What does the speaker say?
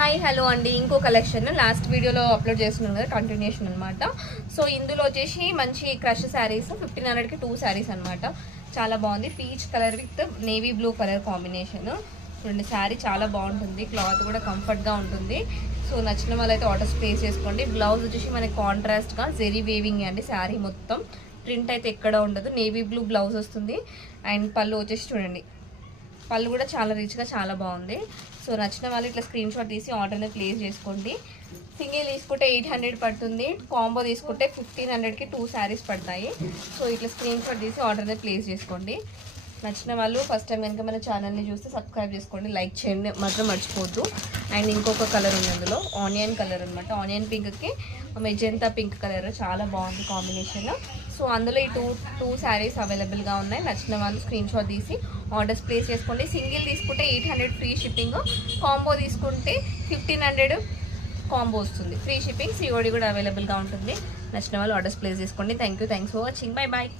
Hi hello అండి, ఇంకో collection last వీడియోలో అప్లోడ్ చేస్తున్నాను కదా, కంటిన్యూషన్ అనమాట. సో ఇందులో వచ్చేసి మంచి క్రష్ శారీస్ 1500కి 2 శారీస్ అనమాట. చాలా బాగుంది. Peach colour with navy blue colour combination. చూడండి, శారీ చాలా బాగుంటుంది, క్లాత్ కూడా కంఫర్ట్గా ఉంటుంది. సో నచ్చిన వాళ్ళైతే ఆర్డర్స్ ప్లేస్ చేసుకోండి. బ్లౌజ్ వచ్చేసి మనకి కాంట్రాస్ట్గా జెరీ వేవింగ్ అండి. శారీ మొత్తం ప్రింట్ అయితే ఎక్కడ ఉండదు. నేవీ బ్లూ బ్లౌజ్ వస్తుంది. అండ్ పళ్ళు వచ్చేసి చూడండి, పళ్ళు కూడా చాలా రిచ్గా చాలా బాగుంది. సో నచ్చిన వాళ్ళు ఇట్లా స్క్రీన్ షాట్ తీసి ఆర్డర్ని ప్లేస్ చేసుకోండి. సింగిల్ తీసుకుంటే 800 పడుతుంది, కాంబో తీసుకుంటే 1500కి 2 శారీస్ పడతాయి. సో ఇట్లా స్క్రీన్ షాట్ తీసి ఆర్డర్ని ప్లేస్ చేసుకోండి. నచ్చిన వాళ్ళు ఫస్ట్ టైం కనుక మన ఛానల్ని చూస్తే సబ్స్క్రైబ్ చేసుకోండి, లైక్ చేయండి మాత్రం మర్చిపోద్దు. అండ్ ఇంకొక కలర్ ఉంది అందులో, ఆనియన్ కలర్ అనమాట. ఆనియన్ పింక్కి మెజెంతా పింక్ కలర్ చాలా బాగుంది కాంబినేషన్. సో అందులో ఈ టూ శారీస్ అవైలబుల్గా ఉన్నాయి. నచ్చిన వాళ్ళు స్క్రీన్ షాట్ తీసి ఆర్డర్స్ ప్లేస్ చేసుకోండి. సింగిల్ తీసుకుంటే 800 ఫ్రీ షిప్పింగ్, కాంబో తీసుకుంటే 1500 కాంబో వస్తుంది. ఫ్రీ షిప్పింగ్, సిఓడి కూడా అవైలబుల్గా ఉంటుంది. నచ్చిన వాళ్ళు ఆర్డర్స్ ప్లేస్ చేసుకోండి. Thanks for watching. Bye bye.